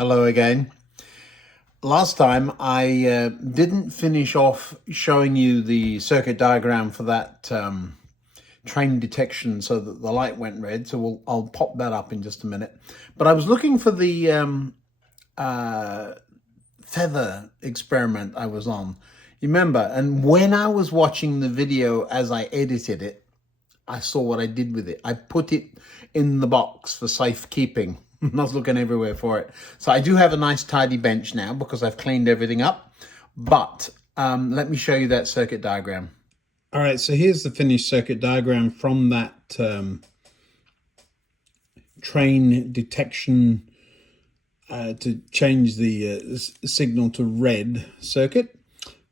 Hello again. Last time I didn't finish off showing you the circuit diagram for that train detection so that the light went red. So I'll pop that up in just a minute. But I was looking for the feather experiment I was on. You remember? And when I was watching the video as I edited it, I saw what I did with it. I put it in the box for safekeeping. I was looking everywhere for it. So I do have a nice tidy bench now because I've cleaned everything up. But let me show you that circuit diagram. All right, so here's the finished circuit diagram from that train detection to change the signal to red circuit.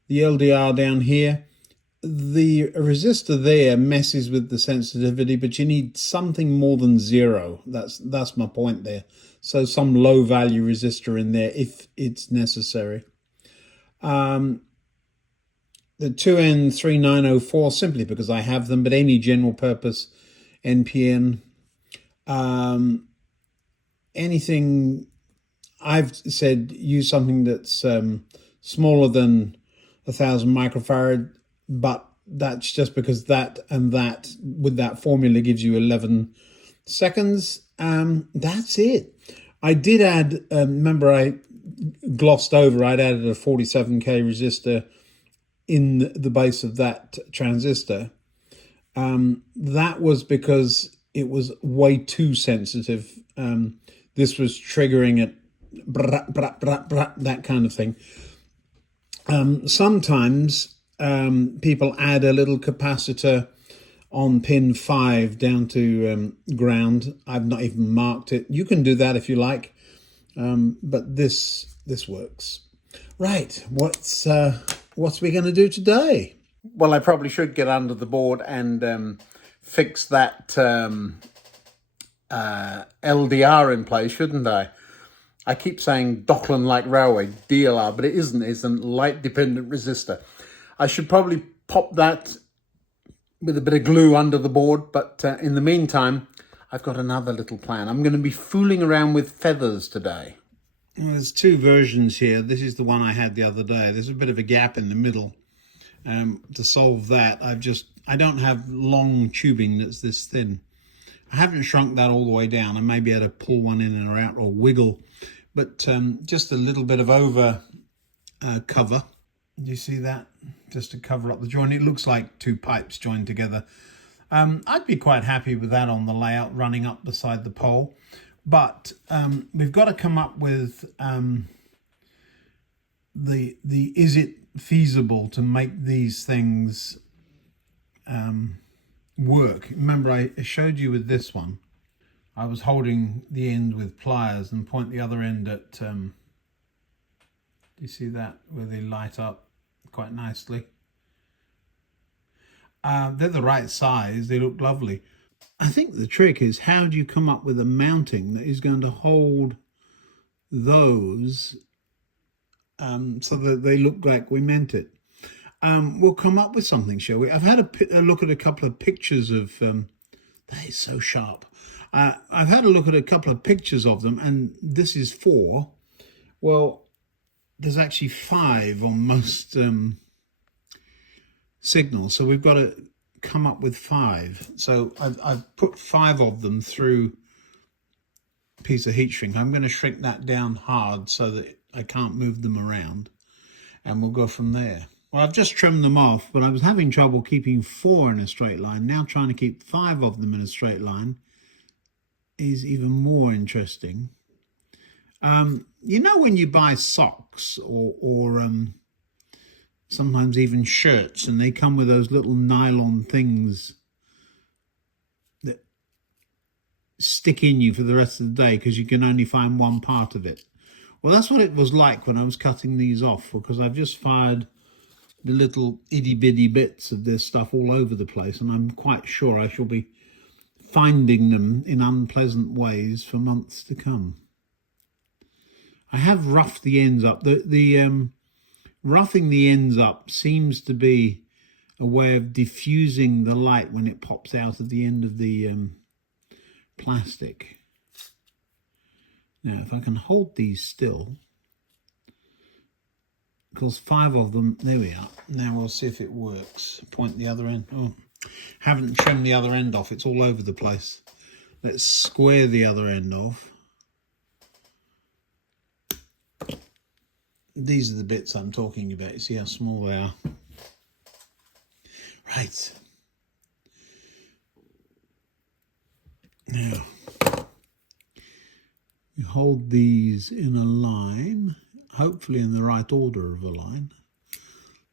The LDR down here. The resistor there messes with the sensitivity, but you need something more than 0. That's my point there. So some low value resistor in there if it's necessary. The 2N3904 simply because I have them, but any general purpose NPN. Anything I've said use something that's smaller than 1,000 microfarad. But that's just because that and that with that formula gives you 11 seconds. That's it. I did add, remember I glossed over, I'd added a 47K resistor in the base of that transistor. That was because it was way too sensitive. This was triggering it, that kind of thing. Sometimes people add a little capacitor on pin 5 down to ground. I've not even marked it. You can do that if you like, but this works. Right, what's we going to do today? Well, I probably should get under the board and fix that LDR in place, shouldn't I? I keep saying Dockland Light Railway, DLR, but it isn't. It's a light-dependent resistor. I should probably pop that with a bit of glue under the board, but in the meantime, I've got another little plan. I'm going to be fooling around with feathers today. Well, there's two versions here. This is the one I had the other day. There's a bit of a gap in the middle. To solve that, I don't have long tubing that's this thin. I haven't shrunk that all the way down. I may be able to pull one in and out or wiggle, but just a little bit of over cover. Do you see that? Just to cover up the joint. It looks like two pipes joined together. I'd be quite happy with that on the layout running up beside the pole. But we've got to come up with is it feasible to make these things work? Remember I showed you with this one. I was holding the end with pliers and point the other end at, do you see that, where they light up quite nicely? They're the right size, they look lovely. I think the trick is how do you come up with a mounting that is going to hold those so that they look like we meant it. We'll come up with something, shall we? I've had a look at a couple of pictures of, that is so sharp. I've had a look at a couple of pictures of them, and this is 4. Well, there's actually 5 on most signals, so we've got to come up with 5. So I've put 5 of them through a piece of heat shrink. I'm going to shrink that down hard so that I can't move them around, and we'll go from there. Well, I've just trimmed them off, but I was having trouble keeping 4 in a straight line. Now trying to keep 5 of them in a straight line is even more interesting. You know when you buy socks or sometimes even shirts, and they come with those little nylon things that stick in you for the rest of the day because you can only find one part of it? Well, that's what it was like when I was cutting these off, because I've just fired the little itty-bitty bits of this stuff all over the place, and I'm quite sure I shall be finding them in unpleasant ways for months to come. I have roughed the ends up. The roughing the ends up seems to be a way of diffusing the light when it pops out at the end of the plastic. Now, if I can hold these still, because 5 of them, there we are. Now we'll see if it works. Point the other end. Oh, haven't trimmed the other end off. It's all over the place. Let's square the other end off. These are the bits I'm talking about. You see how small they are? Right. Now, you hold these in a line, hopefully in the right order of a line.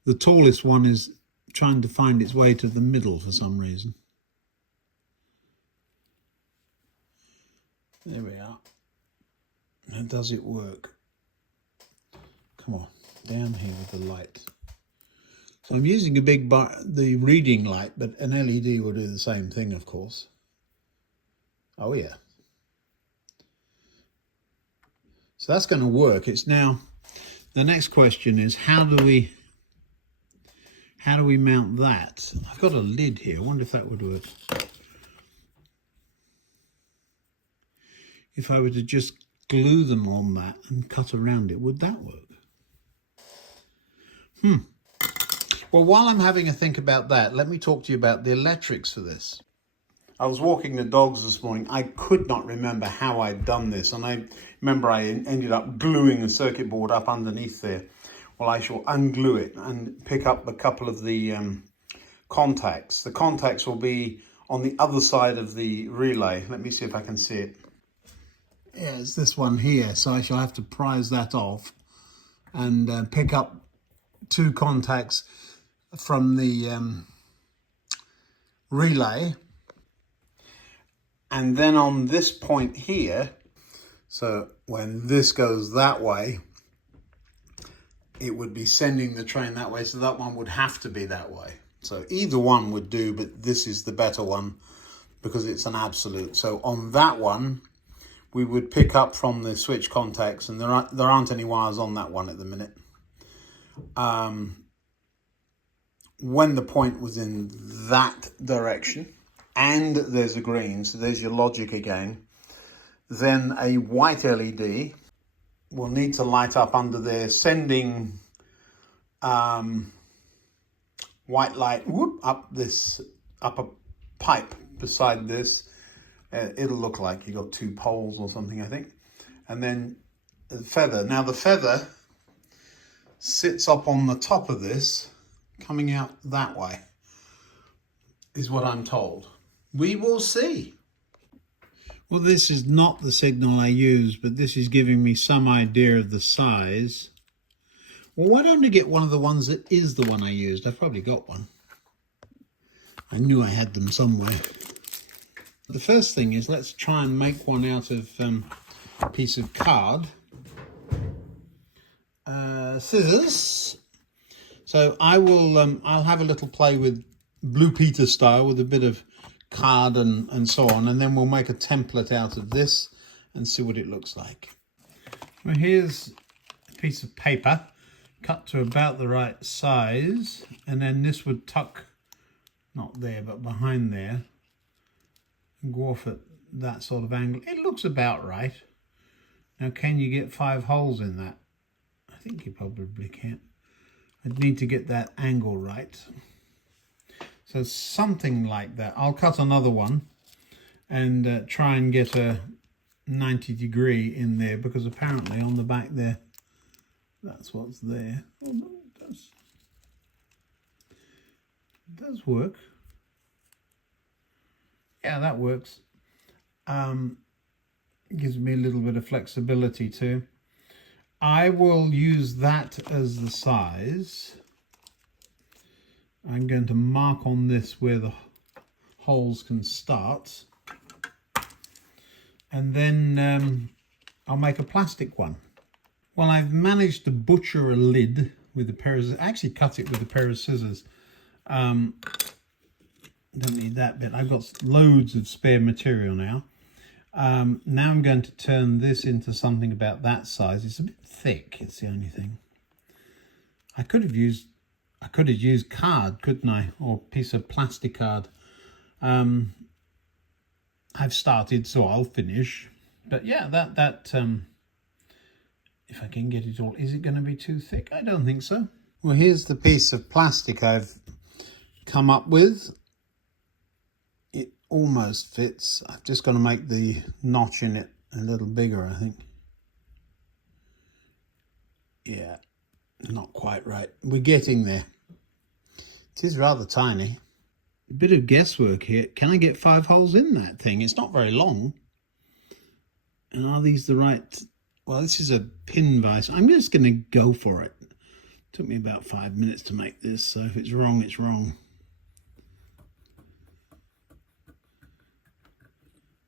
The tallest one is trying to find its way to the middle for some reason. There we are. Now, does it work? Come on, down here with the light. So I'm using the reading light, but an LED will do the same thing, of course. Oh yeah. So that's going to work. It's now, the next question is how do we mount that? I've got a lid here. I wonder if that would work. If I were to just glue them on that and cut around it, would that work? Well, while I'm having a think about that, let me talk to you about the electrics for this. I was walking the dogs this morning. I could not remember how I'd done this, and I remember I ended up gluing a circuit board up underneath there. Well, I shall unglue it and pick up a couple of the contacts. The contacts will be on the other side of the relay. Let me see if I can see it. Yeah, it's this one here, so I shall have to prise that off and pick up 2 contacts from the relay. And then on this point here, so when this goes that way, it would be sending the train that way, so that one would have to be that way. So either one would do, but this is the better one because it's an absolute. So on that one, we would pick up from the switch contacts, and there aren't any wires on that one at the minute. When the point was in that direction, and there's a green, so there's your logic again, then a white LED will need to light up under there, sending white light up a pipe beside this. It'll look like you got 2 poles or something, I think. And then the feather. Now the feather sits up on the top of this, coming out that way, is what I'm told. We will see. Well, this is not the signal I use, but this is giving me some idea of the size. Well, why don't I get one of the ones that is the one I used? I've probably got one. I knew I had them somewhere. The first thing is, let's try and make one out of a piece of card. Scissors. So I'll have a little play with Blue Peter style with a bit of card and so on, and then we'll make a template out of this and see what it looks like. Well, here's a piece of paper cut to about the right size, and then this would tuck, not there, but behind there, and go off at that sort of angle. It looks about right. Now, can you get 5 holes in that? I think you probably can. I'd need to get that angle right. So something like that. I'll cut another one and try and get a 90-degree in there, because apparently on the back there, that's what's there. Oh no, it does work. Yeah, that works. Gives me a little bit of flexibility too. I will use that as the size. I'm going to mark on this where the holes can start. And then I'll make a plastic one. Well, I've managed to butcher a lid with a pair of, I actually cut it with a pair of scissors. Don't need that bit. I've got loads of spare material now. Now I'm going to turn this into something about that size. It's a bit thick, it's the only thing. I could have used card, couldn't I? Or a piece of plastic card. I've started, so I'll finish. But yeah, that if I can get it all. Is it going to be too thick? I don't think so. Well, here's the piece of plastic I've come up with. It almost fits. I've just got to make the notch in it a little bigger, I think. Yeah, not quite right. We're getting there. It is rather tiny. A bit of guesswork here. Can I get 5 holes in that thing? It's not very long. And are these the right... Well, this is a pin vise. I'm just going to go for it. Took me about 5 minutes to make this, so if it's wrong, it's wrong.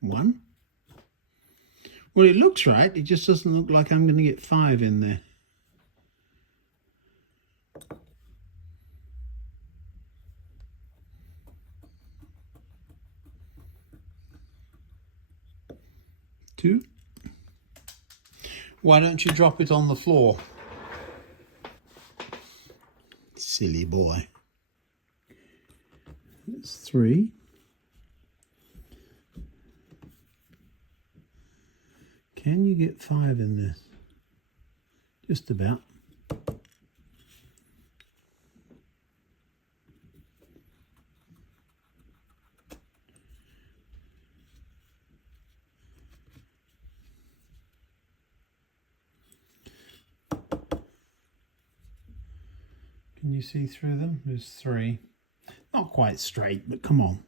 1. Well, it looks right. It just doesn't look like I'm going to get 5 in there. Two. Why don't you drop it on the floor? Silly boy. That's 3. Can you get 5 in this? Just about. Can you see through them? There's 3. Not quite straight, but come on.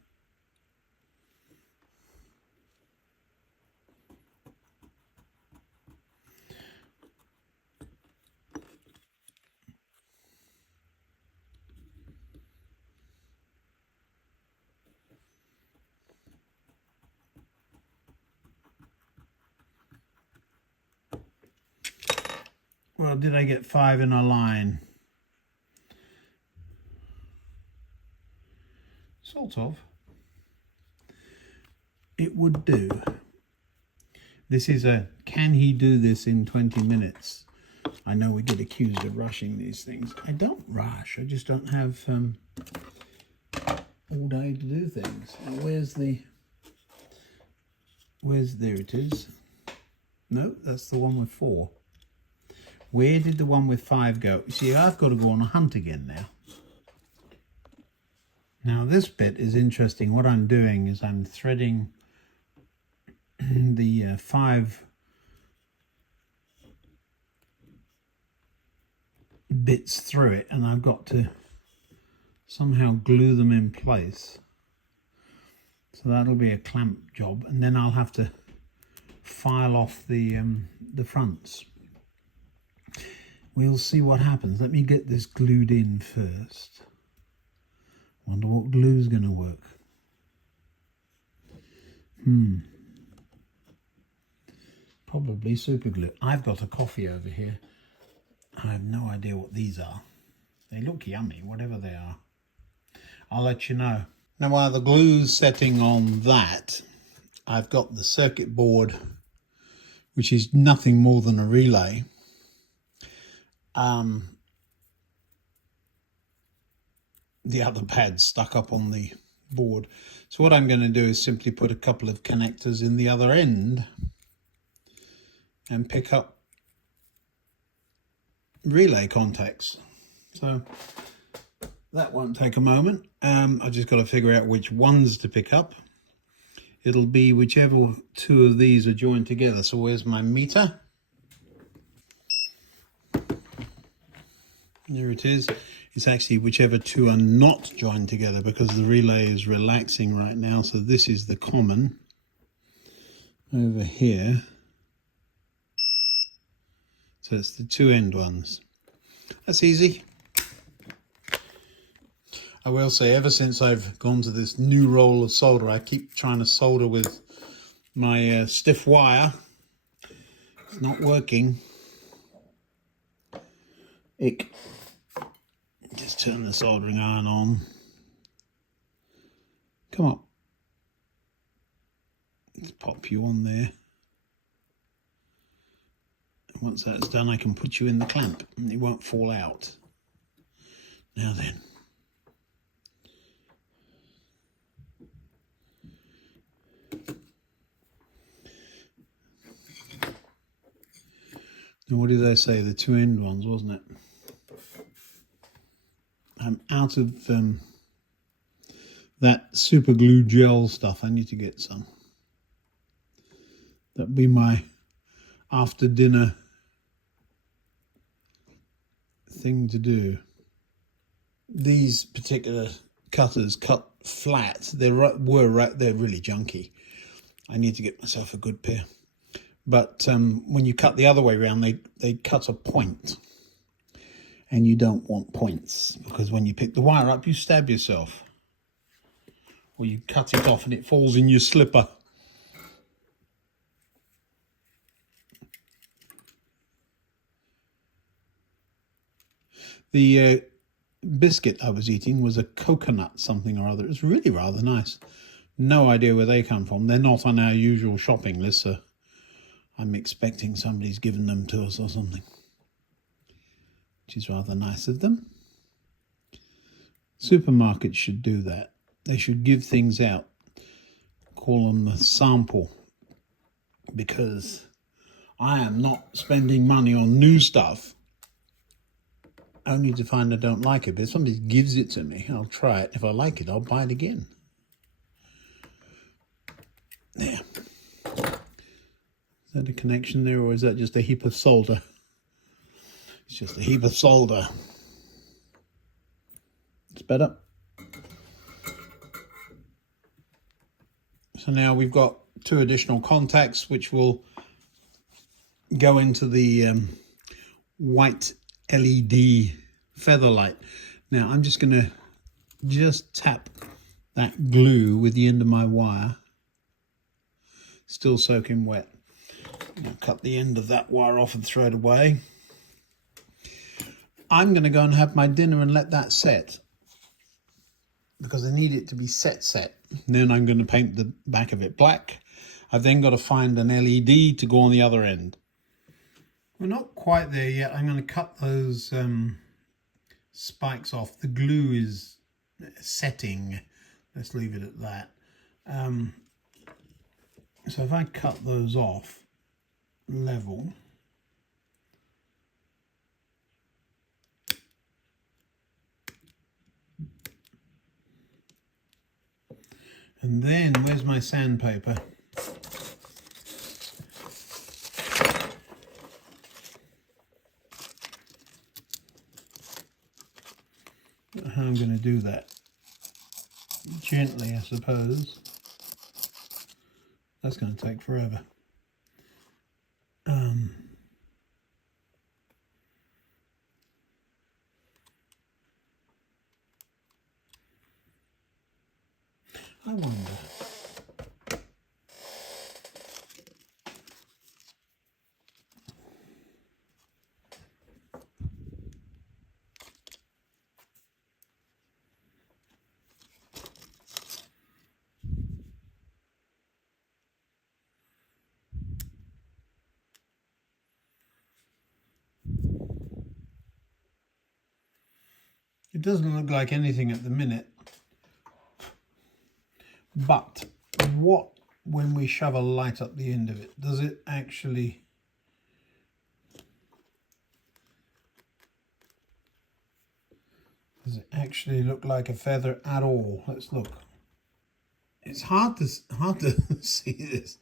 Well, did I get 5 in a line? Sort of. It would do. This is a, can he do this in 20 minutes? I know we get accused of rushing these things. I don't rush. I just don't have all day to do things. Now, there it is. No, that's the one with 4. Where did the one with 5 go? You see, I've got to go on a hunt again now. Now this bit is interesting. What I'm doing is I'm threading the 5 bits through it, and I've got to somehow glue them in place. So that'll be a clamp job, and then I'll have to file off the fronts. We'll see what happens. Let me get this glued in first. Wonder what glue's going to work. Probably super glue. I've got a coffee over here. I have no idea what these are. They look yummy, whatever they are. I'll let you know. Now, while the glue's setting on that, I've got the circuit board, which is nothing more than a relay. The other pad's stuck up on the board. So what I'm going to do is simply put a couple of connectors in the other end and pick up relay contacts. So that won't take a moment. I've just got to figure out which ones to pick up. It'll be whichever 2 of these are joined together. So where's my meter? There it is. It's actually whichever 2 are not joined together, because the relay is relaxing right now. So this is the common over here. So it's the 2 end ones. That's easy. I will say, ever since I've gone to this new roll of solder, I keep trying to solder with my stiff wire. It's not working. Ick. Just turn the soldering iron on. Come on. Let's pop you on there. And once that's done, I can put you in the clamp and it won't fall out. Now then. And what did they say? The two end ones, wasn't it? I'm out of that super glue gel stuff. I need to get some. That'll be my after dinner thing to do. These particular cutters cut flat. They're really junky. I need to get myself a good pair. But when you cut the other way around, they cut a point. And you don't want points, because when you pick the wire up, you stab yourself. Or you cut it off and it falls in your slipper. The biscuit I was eating was a coconut something or other. It was really rather nice. No idea where they come from. They're not on our usual shopping list, so I'm expecting somebody's given them to us or something, which is rather nice of them. Supermarkets should do that. They should give things out, call them the sample, because I am not spending money on new stuff only to find I don't like it. But if somebody gives it to me, I'll try it. If I like it, I'll buy it again. There. Is that a connection there, or is that just a heap of solder? It's just a heap of solder. It's better. So now we've got 2 additional contacts which will go into the white LED feather light. Now I'm just going to tap that glue with the end of my wire, still soaking wet. I'll cut the end of that wire off and throw it away. I'm going to go and have my dinner and let that set, because I need it to be set. Then I'm going to paint the back of it black. I've then got to find an LED to go on the other end. We're not quite there yet. I'm going to cut those spikes off. The glue is setting. Let's leave it at that. So if I cut those off level, and then where's my sandpaper? How I'm going to do that? Gently, I suppose. That's going to take forever. I wonder. It doesn't look like anything at the minute, but what, when we shove a light up the end of it, does it actually look like a feather at all? Let's look. It's hard to see this.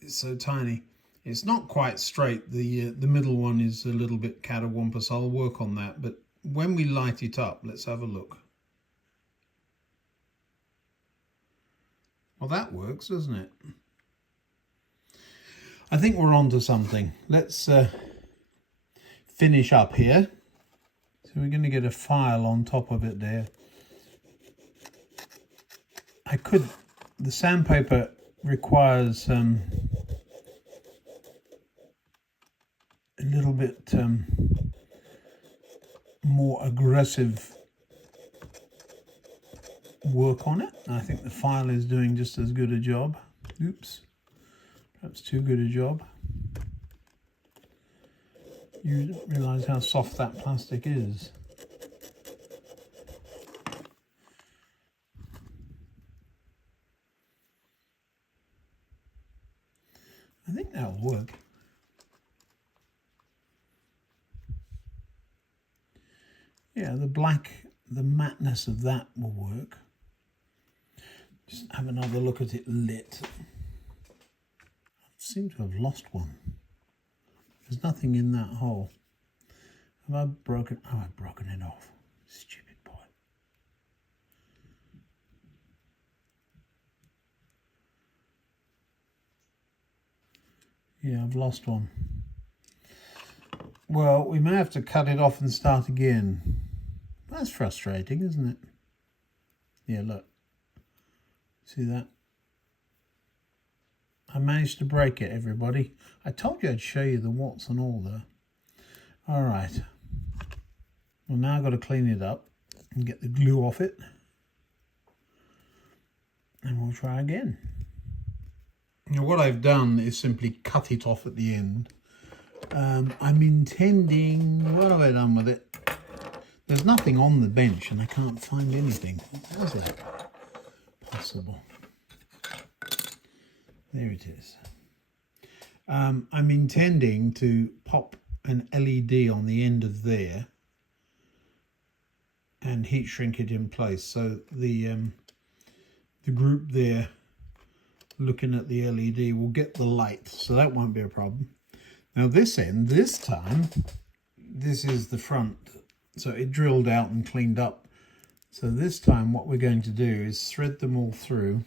It's so tiny. It's not quite straight. The middle one is a little bit catawampus. I'll work on that, but when we light it up, let's have a look. Well, that works, doesn't it? I think we're on to something. Let's finish up here. So we're going to get a file on top of it there. The sandpaper requires a little bit more aggressive work on it. I think the file is doing just as good a job. Oops, perhaps too good a job. You don't realise how soft that plastic is. I think that'll work. Yeah, the black, the mateness of that will work. Just have another look at it lit. I seem to have lost one. There's nothing in that hole. Have I broken? Oh, I've broken it off. Stupid boy. Yeah, I've lost one. Well, we may have to cut it off and start again. That's frustrating, isn't it? Yeah, look. See that? I managed to break it, everybody. I told you I'd show you the warts and all there. All right. Well, now I've got to clean it up and get the glue off it. And we'll try again. Now, what I've done is simply cut it off at the end. I'm intending... What have I done with it? There's nothing on the bench and I can't find anything. How is that possible? There it is. I'm intending to pop an LED on the end of there and heat shrink it in place. So the group there looking at the LED will get the light, so that won't be a problem. Now this end, this time, this is the front, so it drilled out and cleaned up. So this time what we're going to do is thread them all through.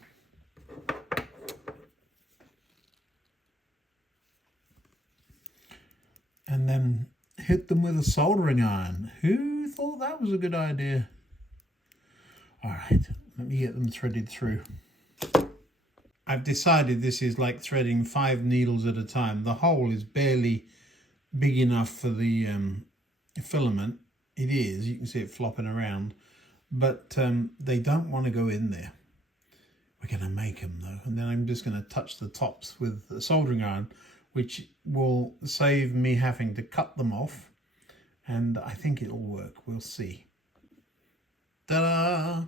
And then hit them with a soldering iron. Who thought that was a good idea? All right, let me get them threaded through. I've decided this is like threading 5 needles at a time. The hole is barely big enough for the filament. It is, you can see it flopping around, but they don't want to go in there. We're going to make them though, and then I'm just going to touch the tops with the soldering iron, which will save me having to cut them off, and I think it'll work. We'll see. Ta-da!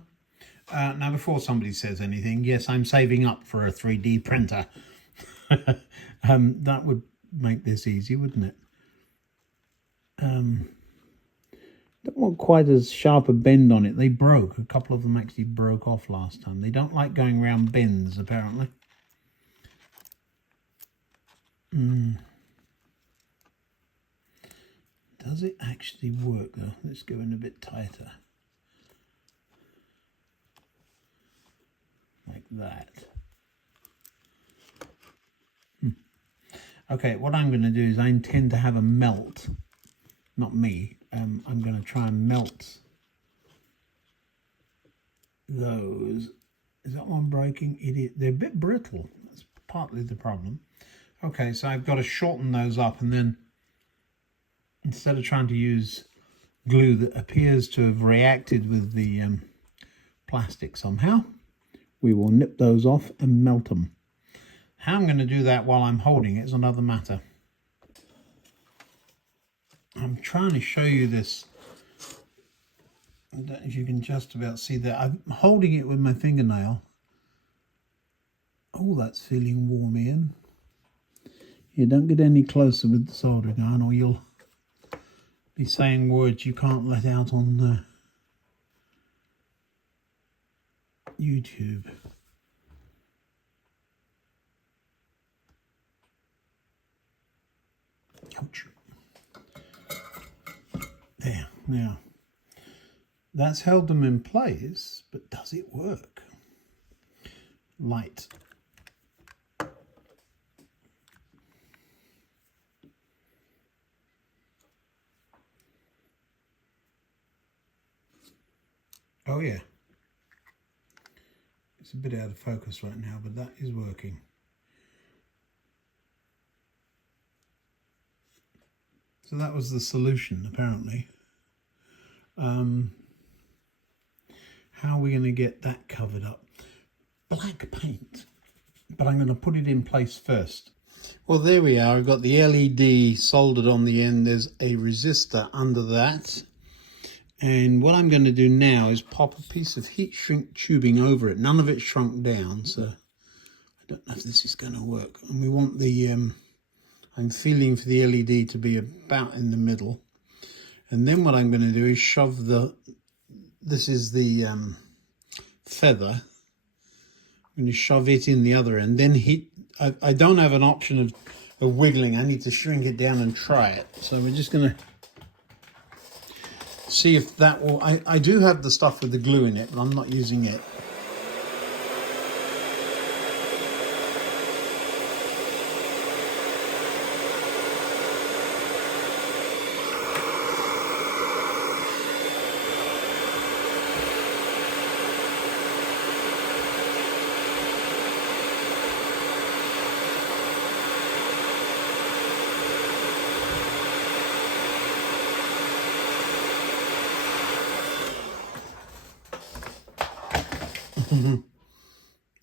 Now, before somebody says anything, yes, I'm saving up for a 3D printer. That would make this easy, wouldn't it? Don't want quite as sharp a bend on it. They broke. A couple of them actually broke off last time. They don't like going around bends, apparently. Does it actually work, though? Let's go in a bit tighter. Like that. Okay, what I'm going to do is I intend to have a melt. Not me. I'm going to try and melt those. Is that one breaking? It is. They're a bit brittle. That's partly the problem. Okay, so I've got to shorten those up, and then instead of trying to use glue that appears to have reacted with the plastic somehow, we will nip those off and melt them. How I'm going to do that while I'm holding it is another matter. I'm trying to show you this. I don't know if you can just about see that. I'm holding it with my fingernail. Oh, that's feeling warm, Ian. You don't get any closer with the soldering iron or you'll be saying words you can't let out on YouTube. Ouch. There, now, that's held them in place, but does it work? Light. Oh yeah. It's a bit out of focus right now, but that is working. So that was the solution, apparently. How are we going to get that covered up? Black paint, but I'm going to put it in place first. Well, there we are. I've got the LED soldered on the end. There's a resistor under that. And what I'm going to do now is pop a piece of heat shrink tubing over it. None of it shrunk down, so I don't know if this is going to work. And we want the, I'm feeling for the LED to be about in the middle. And then what I'm going to do is shove this is the feather. I'm going to shove it in the other end. Then I don't have an option of wiggling. I need to shrink it down and try it. So we're just going to see if that will... I do have the stuff with the glue in it, but I'm not using it.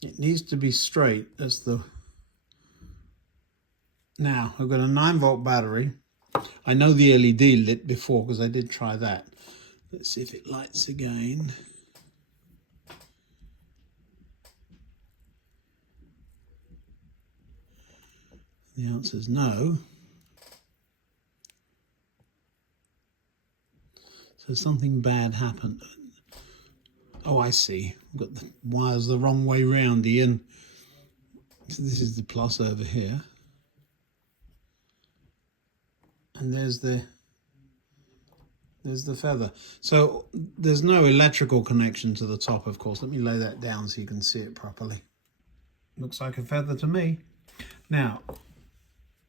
It needs to be straight. That's the... Now, I've got a 9-volt battery. I know the LED lit before because I did try that. Let's see if it lights again. The answer is no. So something bad happened. Oh, I see. I've got the wires the wrong way round, Ian. So this is the plus over here. And there's the feather. So there's no electrical connection to the top, of course. Let me lay that down so you can see it properly. Looks like a feather to me. Now,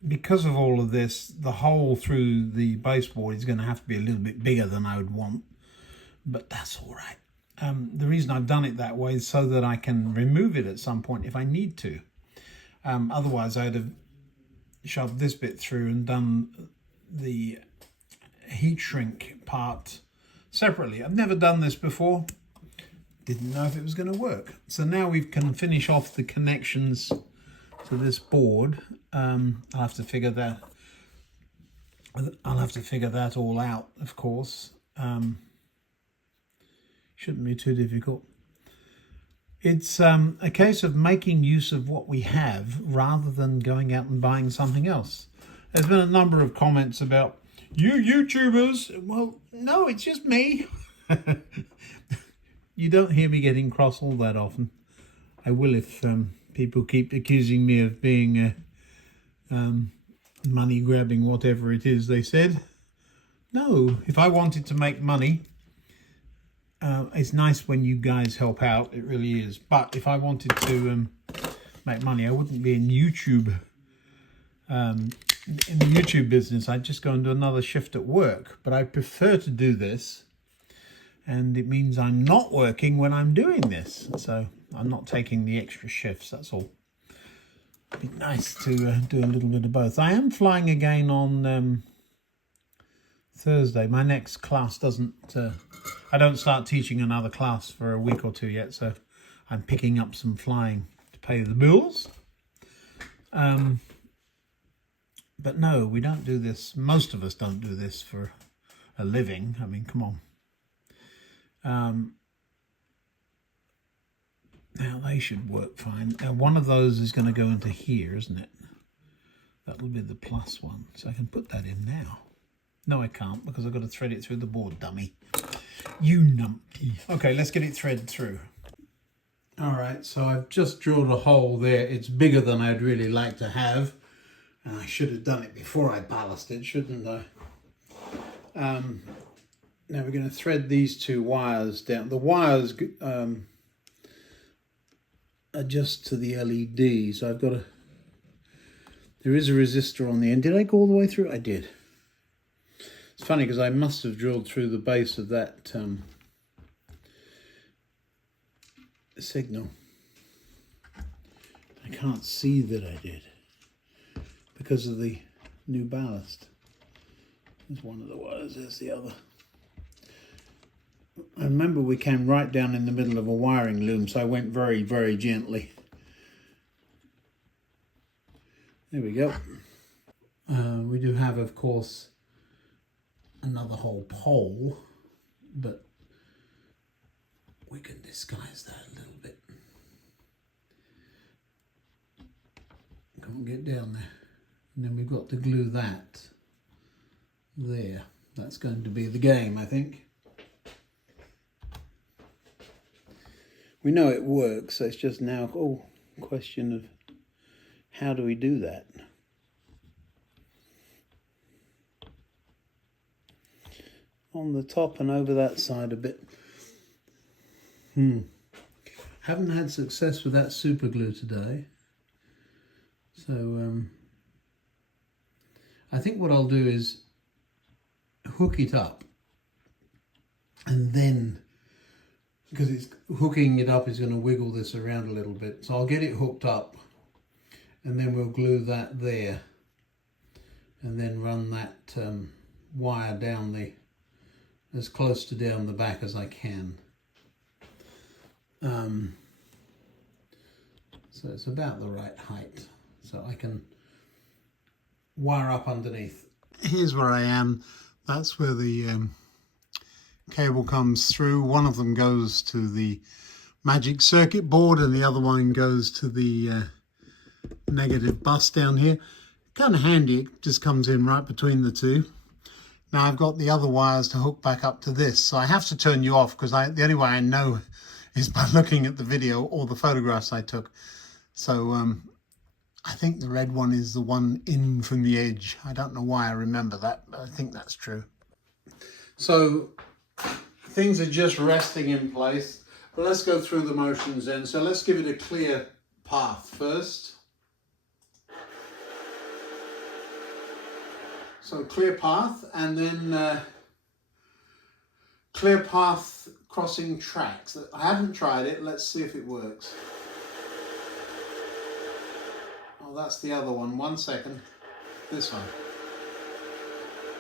because of all of this, the hole through the baseboard is going to have to be a little bit bigger than I would want, but that's all right. The reason I've done it that way is so that I can remove it at some point if I need to. Otherwise, I'd have shoved this bit through and done the heat shrink part separately. I've never done this before. Didn't know if it was going to work. So now we can finish off the connections to this board. I'll have to figure that all out, of course. Shouldn't be too difficult. It's a case of making use of what we have rather than going out and buying something else. There's been a number of comments about, you YouTubers. Well, no, it's just me. You don't hear me getting cross all that often. I will if people keep accusing me of being money grabbing, whatever it is they said. No, if I wanted to make money, it's nice when you guys help out, it really is. But if I wanted to make money, I wouldn't be in YouTube. In the YouTube business, I'd just go and do another shift at work. But I prefer to do this, and it means I'm not working when I'm doing this. So I'm not taking the extra shifts, that's all. It'd be nice to do a little bit of both. I am flying again on Thursday. My next class doesn't... I don't start teaching another class for a week or two yet, so I'm picking up some flying to pay the bills. But no, we don't do this. Most of us don't do this for a living. I mean, come on. Now, they should work fine. One of those is going to go into here, isn't it? That'll be the plus one. So I can put that in now. No, I can't, because I've got to thread it through the board, dummy. You numpty. Okay, let's get it threaded through. All right, so I've just drilled a hole there. It's bigger than I'd really like to have. And I should have done it before I ballasted, shouldn't I? Now we're going to thread these two wires down. The wires adjust to the LED, so I've got a... There is a resistor on the end. Did I go all the way through? I did. It's funny because I must have drilled through the base of that signal. I can't see that I did because of the new ballast. There's one of the wires, there's the other. I remember we came right down in the middle of a wiring loom, so I went very, very gently. There we go. We do have, of course, another whole pole, but we can disguise that a little bit. Can't get down there. And then we've got to glue that there. That's going to be the game, I think. We know it works, so it's just now a question of how do we do that? On the top and over that side a bit. Haven't had success with that super glue today. So I think what I'll do is hook it up, and then, because it's hooking it up is going to wiggle this around a little bit, so I'll get it hooked up and then we'll glue that there and then run that wire down as close to down the back as I can. So it's about the right height, so I can wire up underneath. Here's where I am. That's where the cable comes through. One of them goes to the magic circuit board and the other one goes to the negative bus down here. Kind of handy, it just comes in right between the two. Now I've got the other wires to hook back up to this, so I have to turn you off because the only way I know is by looking at the video or the photographs I took. So I think the red one is the one in from the edge. I don't know why I remember that, but I think that's true. So things are just resting in place, but let's go through the motions then. So let's give it a clear path first. So clear path, and then clear path crossing tracks. I haven't tried it. Let's see if it works. Oh, that's the other one. 1 second. This one.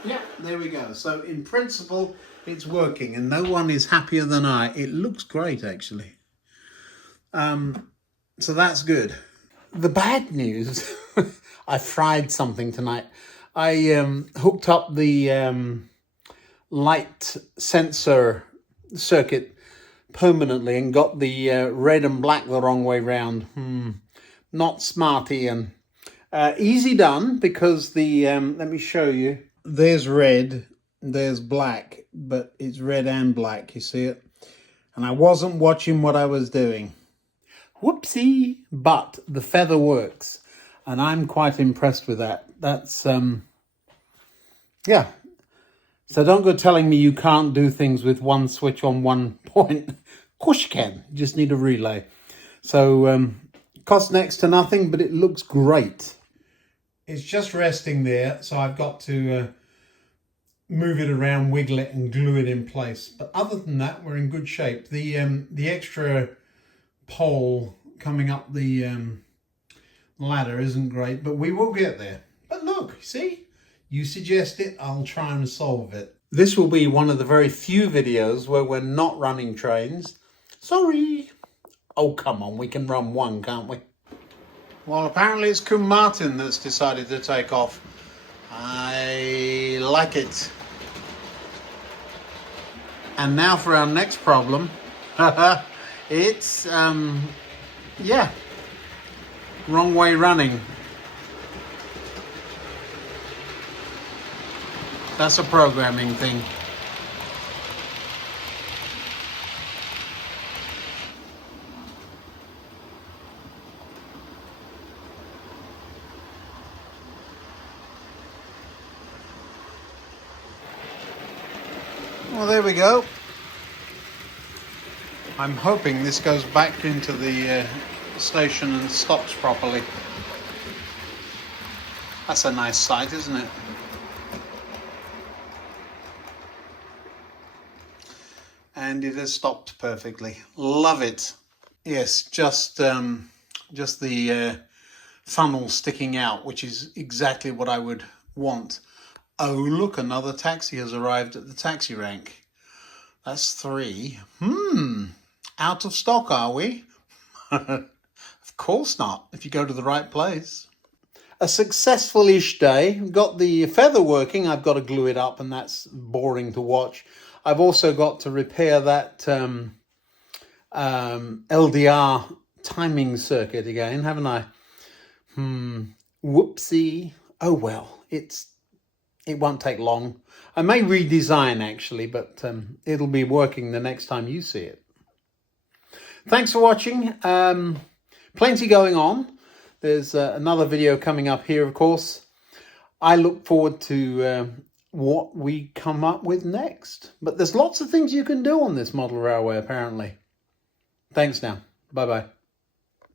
Yeah, there we go. So in principle, it's working, and no one is happier than I. It looks great, actually. So that's good. The bad news, I fried something tonight. I hooked up the light sensor circuit permanently and got the red and black the wrong way round. Not smart, Ian. Easy done, because the let me show you. There's red, there's black, but it's red and black, you see it? And I wasn't watching what I was doing. Whoopsie! But the feather works, and I'm quite impressed with that. That's yeah. So don't go telling me you can't do things with one switch on one point. Of course you can. You just need a relay. So costs next to nothing, but it looks great. It's just resting there, so I've got to move it around, wiggle it, and glue it in place. But other than that, we're in good shape. The extra pole coming up the ladder isn't great, but we will get there. But look, see? You suggest it, I'll try and solve it. This will be one of the very few videos where we're not running trains. Sorry. Oh, come on, we can run one, can't we? Well, apparently it's Kun Martin that's decided to take off. I like it. And now for our next problem. It's, yeah, wrong way running. That's a programming thing. Well, there we go. I'm hoping this goes back into the station and stops properly. That's a nice sight, isn't it? And it has stopped perfectly. Love it. Yes, just the funnel sticking out, which is exactly what I would want. Oh, look, another taxi has arrived at the taxi rank. That's 3. Out of stock, are we? Of course not, if you go to the right place. A successful-ish day. Got the feather working. I've got to glue it up, and that's boring to watch. I've also got to repair that LDR timing circuit again, haven't I? Whoopsie. Oh well, it's It won't take long. I may redesign actually, but it'll be working the next time you see it. Thanks for watching. Plenty going on. There's another video coming up here, of course. I look forward to what we come up with next. But there's lots of things you can do on this model railway, apparently. Thanks now. Bye-bye.